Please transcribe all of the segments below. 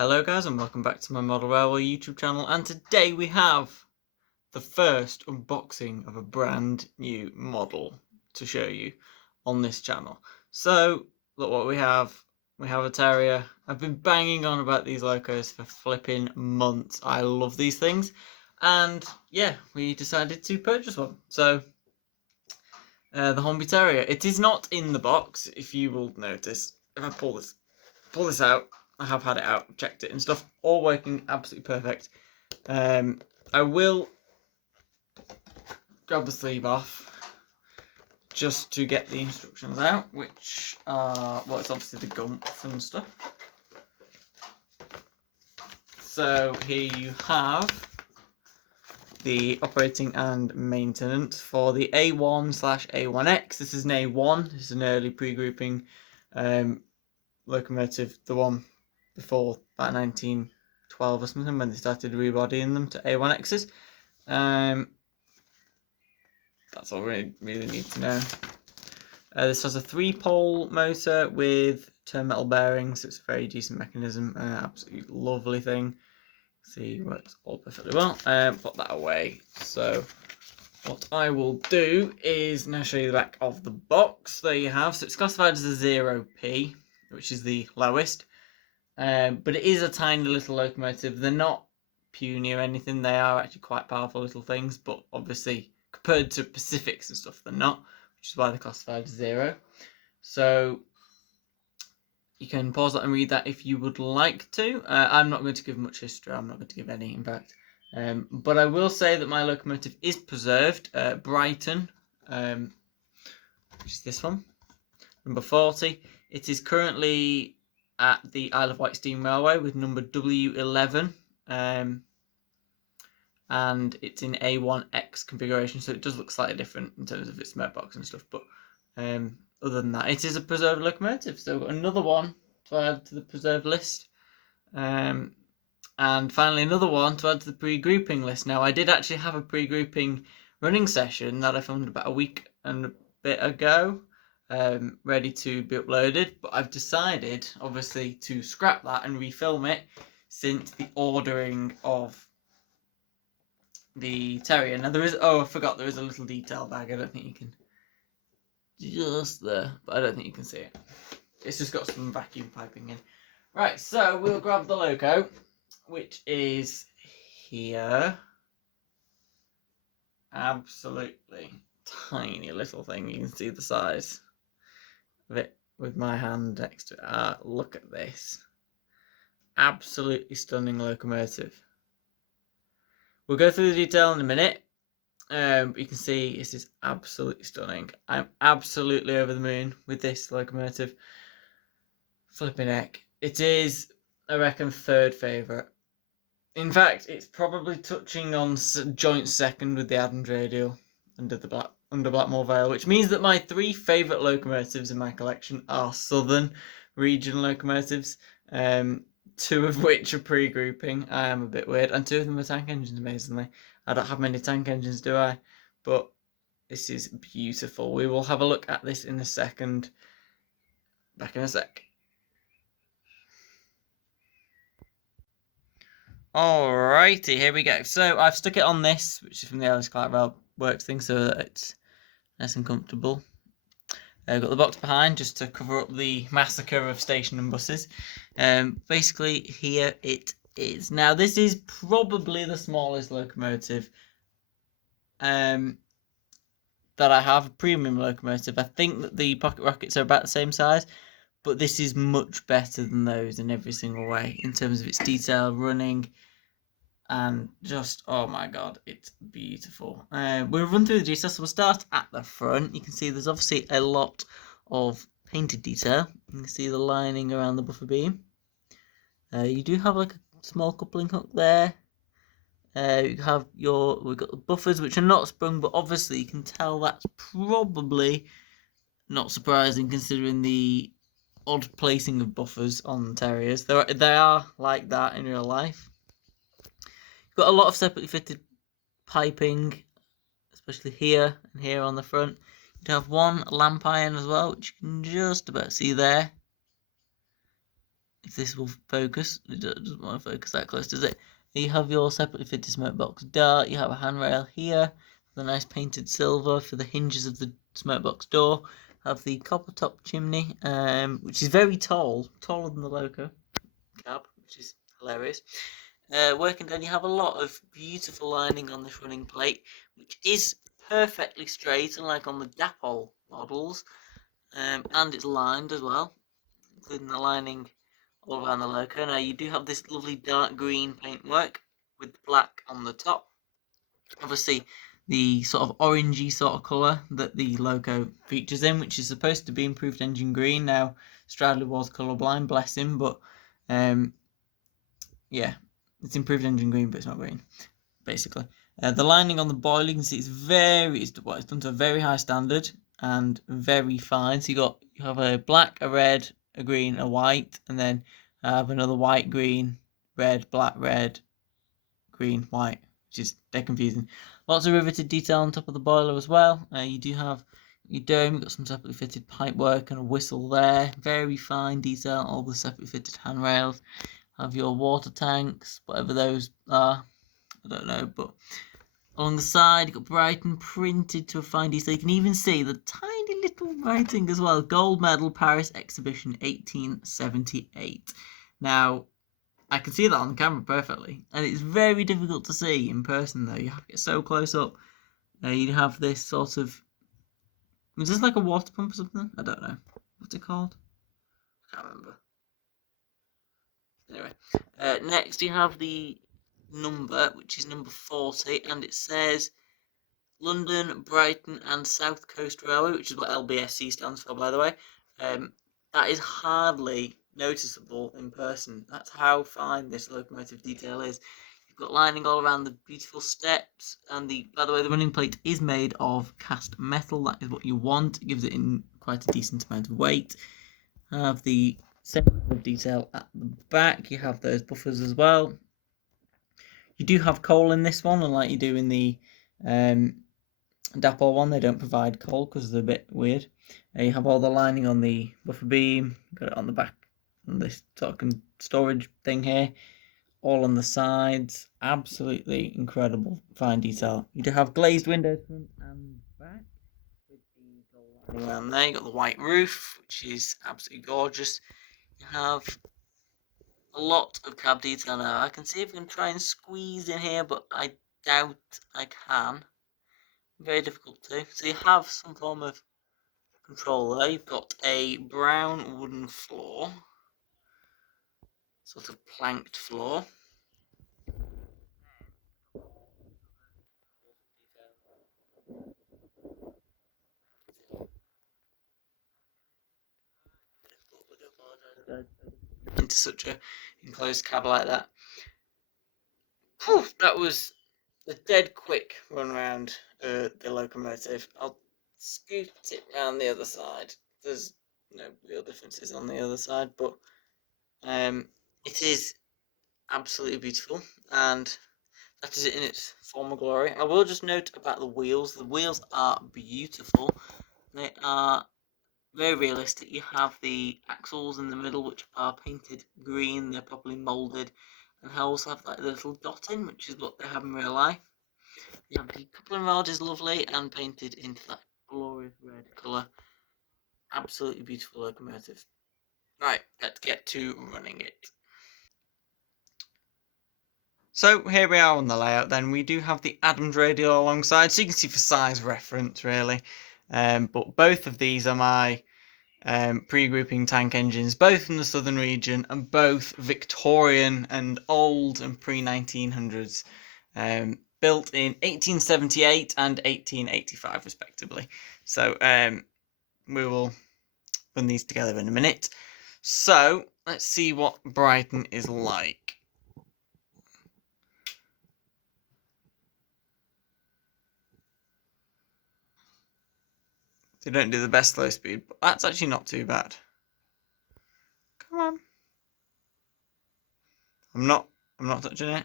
Hello guys and welcome back to my Model Railway YouTube channel, and today we have the first unboxing of a brand new model to show you on this channel. So look what we have. We have a Terrier. I've been banging on about these locos for flipping months. I love these things, and yeah, we decided to purchase one. So the Hornby Terrier. It is not in the box, if you will notice. If I pull this out, I have had it out, checked it and stuff, all working absolutely perfect. I will grab the sleeve off just to get the instructions out, which are, well, it's obviously the gumps and stuff. So here you have the operating and maintenance for the A1/A1X. This is an A1. This is an early pre-grouping locomotive, the one before about 1912 or something, when they started rebodying them to A1Xs. That's all we really need to know. This has a 3-pole motor with turn metal bearings, so it's a very decent mechanism, absolutely lovely thing. See, works all perfectly well. Put that away. So what I will do is now show you the back of the box. There you have. So it's classified as a 0P, which is the lowest. But it is a tiny little locomotive. They're not puny or anything. They are actually quite powerful little things, but obviously compared to Pacifics and stuff, they're not, which is why they're classified as 0. So you can pause that and read that if you would like to. I'm not going to give much history. I'm not going to give any, in fact. But I will say that my locomotive is preserved. Brighton, which is this one, number 40. It is currently at the Isle of Wight Steam Railway with number W11. And it's in A1X configuration, so it does look slightly different in terms of its smoke box and stuff. But other than that, it is a preserved locomotive. So we've got another one to add to the preserved list. And finally another one to add to the pre-grouping list. Now, I did actually have a pre-grouping running session that I filmed about a week and a bit ago, ready to be uploaded. But I've decided, obviously, to scrap that and refilm it since the ordering of the Terrier. Now there is, I forgot, there is a little detail bag. I don't think you can, just there, but I don't think you can see it. It's just got some vacuum piping in. Right, so we'll grab the loco, which is here. Absolutely tiny little thing. You can see the size of it with my hand next to it. Look at this. Absolutely stunning locomotive. We'll go through the detail in a minute. But you can see this is absolutely stunning. I'm absolutely over the moon with this locomotive. Flipping heck. It is, I reckon, third favourite. In fact, it's probably touching on joint second with the Adams Radial under Blackmore Vale, which means that my 3 favourite locomotives in my collection are southern region locomotives. 2 of which are pre-grouping. I am a bit weird, and 2 of them are tank engines, amazingly. I don't have many tank engines, do I? But this is beautiful. We will have a look at this in a second. Back in a sec. Alrighty, here we go. So I've stuck it on this, which is from the Ellis Clark Rail Works thing, so that it's nice and comfortable. I've got the box behind just to cover up the massacre of station and buses. Basically, here it is. Now, this is probably the smallest locomotive that I have, a premium locomotive. I think that the pocket rockets are about the same size, but this is much better than those in every single way in terms of its detail, running, and just, oh my god, it's beautiful. We'll run through the details, so we'll start at the front. You can see there's obviously a lot of painted detail. You can see the lining around the buffer beam. You do have like a small coupling hook there. You have we've got the buffers, which are not sprung, but obviously you can tell that's probably not surprising considering the odd placing of buffers on terriers. They are like that in real life. You've got a lot of separately fitted piping, especially here and here on the front. You have one lamp iron as well, which you can just about see there. if this will focus. It doesn't want to focus that close, does it? You have your separately fitted smoke box dart. You have a handrail here, the nice painted silver for the hinges of the smoke box door. Have the copper top chimney, which is very tall, taller than the loco cab, which is hilarious. Working down, you have a lot of beautiful lining on this running plate, which is perfectly straight, unlike on the Dapol models, and it's lined as well, including the lining all around the loco. Now you do have this lovely dark green paintwork with black on the top. Obviously, the sort of orangey sort of colour that the loco features in, which is supposed to be improved engine green. Now, Stroudley was colourblind, bless him, but yeah, it's improved engine green, but it's not green, basically. The lining on the boiler, you can see it's done to a very high standard and very fine. So you have a black, a red, a green, a white, and then have another white, green, red, black, red, green, white, which is dead confusing. Lots of riveted detail on top of the boiler as well. You do have your dome, you've got some separately fitted pipe work and a whistle there. Very fine detail, all the separately fitted handrails. Have your water tanks, whatever those are, I don't know, but along the side you've got Brighton printed to a fine detail. You can even see the tiny little writing as well, gold medal Paris exhibition 1878. Now, I can see that on the camera perfectly, and it's very difficult to see in person though. You have to get so close up. You have this sort of, is this like a water pump or something? I don't know. What's it called? I can't remember. Anyway, next you have the number, which is number 40, and it says London, Brighton and South Coast Railway, which is what LBSC stands for, by the way. That is hardly noticeable in person. That's how fine this locomotive detail is. You've got lining all around the beautiful steps, and by the way, the running plate is made of cast metal. That is what you want. It gives it in quite a decent amount of weight. Have the same level of detail at the back. You have those buffers as well. You do have coal in this one, unlike you do in the Dapol one. They don't provide coal because they're a bit weird. You have all the lining on the buffer beam, got it on the back, on this sort of storage thing here, all on the sides. Absolutely incredible fine detail. You do have glazed windows front and back with the gold lining around there. You got the white roof, which is absolutely gorgeous. You have a lot of cab detail now. I can see if we can try and squeeze in here, but I doubt I can. Very difficult to. So you have some form of control there. You've got a brown wooden floor, sort of planked floor. Into such a enclosed cab like that. Whew, that was a dead quick run around the locomotive. I'll scoot it round the other side. There's no real differences on the other side, but it is absolutely beautiful, and that is it in its former glory. I will just note about the wheels. The wheels are beautiful. They are very realistic. You have the axles in the middle, which are painted green. They're properly moulded, and they also have like the little dotting, which is what they have in real life. You have the coupling rod is lovely and painted into that glorious red colour. Absolutely beautiful locomotive. Right, let's get to running it. So here we are on the layout then. We do have the Adams Radial alongside, so you can see for size reference really. But both of these are my pre-grouping tank engines, both from the southern region and both Victorian and old and pre-1900s. Built in 1878 and 1885 respectively. So we will run these together in a minute. So let's see what Brighton is like. They don't do the best slow speed, but that's actually not too bad. Come on. I'm not touching it.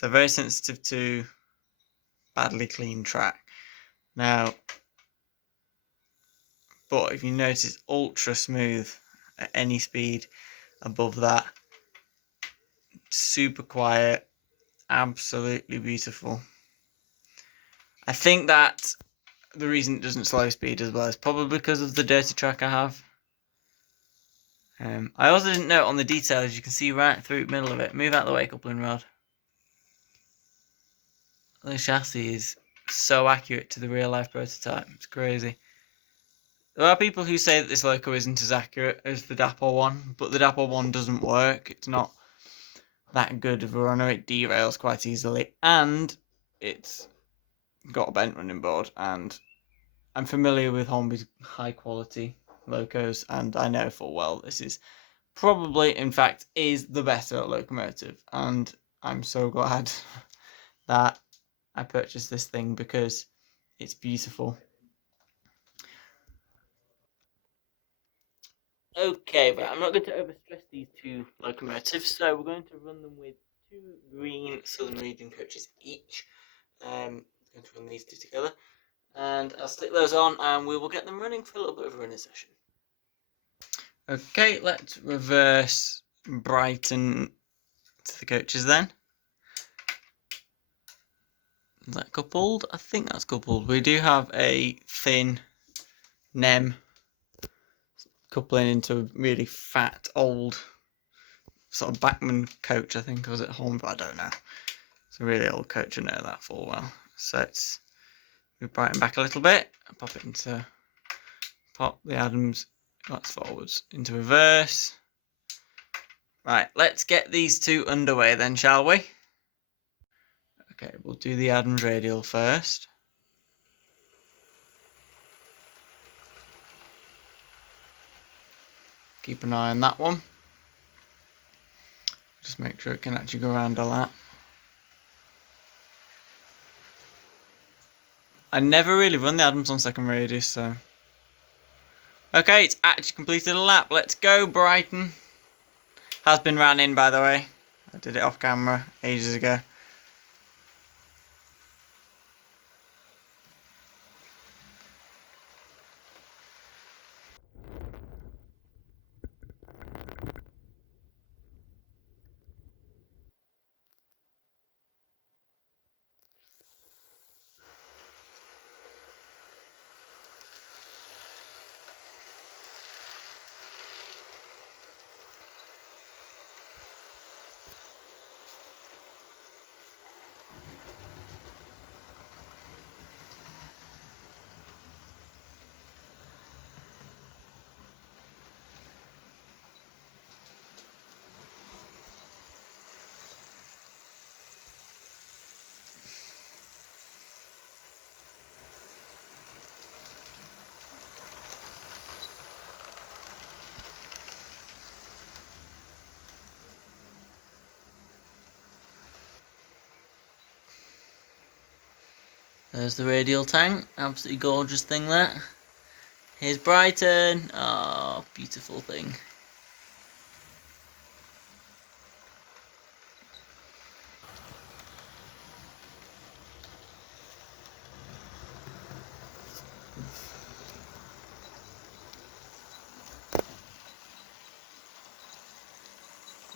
They're very sensitive to badly cleaned track. Now, but if you notice, ultra smooth at any speed above that. Super quiet, absolutely beautiful. I think that the reason it doesn't slow speed as well is probably because of the dirty track I have. I also didn't note on the details, you can see right through the middle of it. Move out of the way, coupling rod. The chassis is so accurate to the real life prototype. It's crazy. There are people who say that this loco isn't as accurate as the Dapple one, but the Dapple one doesn't work. It's not that good of a runner. It derails quite easily, and it's got a bent running board. And I'm familiar with Hornby's high quality locos, and I know full well this is probably, in fact, is the better locomotive. And I'm so glad that I purchased this thing because it's beautiful. Okay, but I'm not going to overstress these two locomotives, so we're going to run them with two green Southern Region coaches each. I'm going to run these two together, and I'll stick those on, and we will get them running for a little bit of a running session. Okay, let's reverse Brighton to the coaches then. Is that coupled? I think that's coupled. We do have a thin NEM coupling into a really fat old sort of backman coach, I think, was it Hornby? I don't know. It's a really old coach, I know that full well. So it's move Brighton back a little bit, pop the Adams, that's forwards into reverse. Right, let's get these two underway then, shall we? Okay, we'll do the Adams Radial first. Keep an eye on that one. Just make sure it can actually go around a lap. I never really run the Adams on second radius, so. Okay, it's actually completed a lap. Let's go, Brighton. Has been ran in, by the way. I did it off camera ages ago. There's the radial tank, absolutely gorgeous thing that. Here's Brighton, oh, beautiful thing.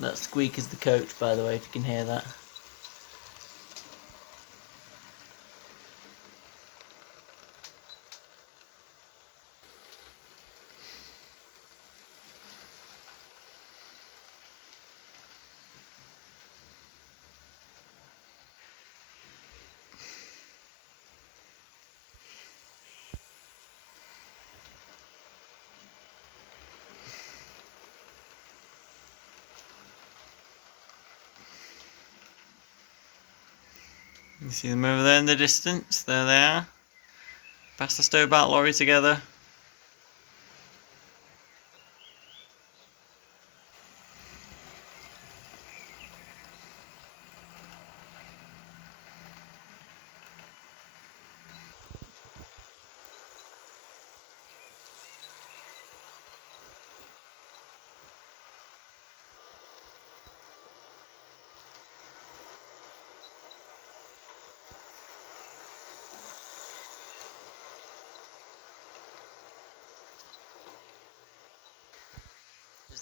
That squeak is the coach, by the way, if you can hear that. You see them over there in the distance? There they are. Past the Stobart lorry together.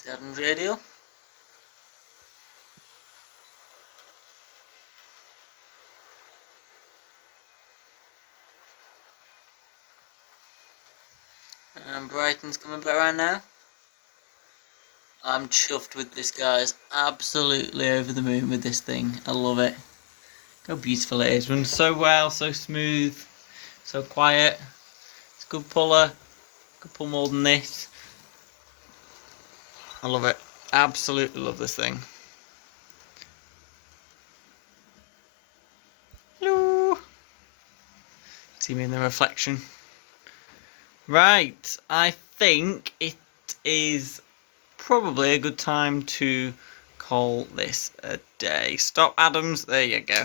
There's the Adams Radial. And Brighton's coming back around now. I'm chuffed with this, guys. Absolutely over the moon with this thing. I love it. How beautiful it is. Runs so well, so smooth, so quiet. It's a good puller. Could pull more than this. I love it. Absolutely love this thing. Hello. See me in the reflection. Right, I think it is probably a good time to call this a day. Stop, Adams. There you go.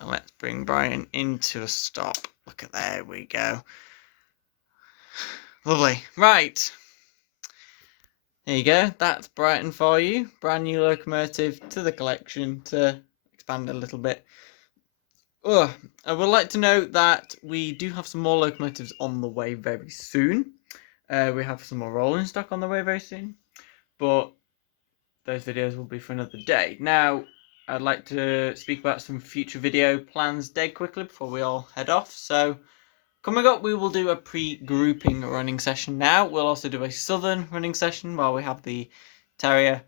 And let's bring Brian into a stop. Look at there we go. Lovely. Right. There you go. That's Brighton for you. Brand new locomotive to the collection to expand a little bit. I would like to note that we do have some more locomotives on the way very soon. We have some more rolling stock on the way very soon. But those videos will be for another day. Now, I'd like to speak about some future video plans dead quickly before we all head off. So, coming up, we will do a pre-grouping running session now. We'll also do a southern running session while we have the Terrier.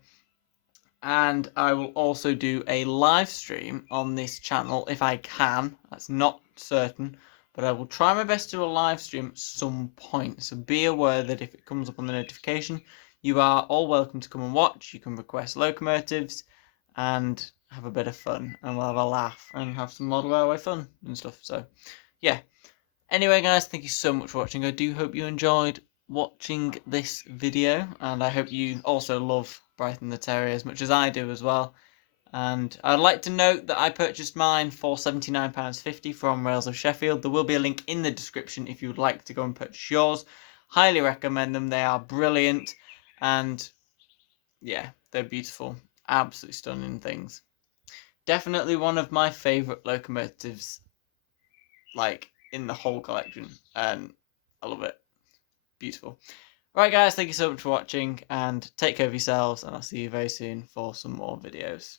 And I will also do a live stream on this channel if I can. That's not certain, but I will try my best to do a live stream at some point. So be aware that if it comes up on the notification, you are all welcome to come and watch. You can request locomotives and have a bit of fun, and we'll have a laugh and have some model railway fun and stuff. So yeah. Anyway, guys, thank you so much for watching. I do hope you enjoyed watching this video, and I hope you also love Brighton the Terrier as much as I do as well. And I'd like to note that I purchased mine for £79.50 from Rails of Sheffield. There will be a link in the description if you would like to go and purchase yours. Highly recommend them. They are brilliant, and yeah, they're beautiful. Absolutely stunning things. Definitely one of my favourite locomotives, like, in the whole collection, and I love it. Beautiful. Right, guys, thank you so much for watching, and take care of yourselves, and I'll see you very soon for some more videos.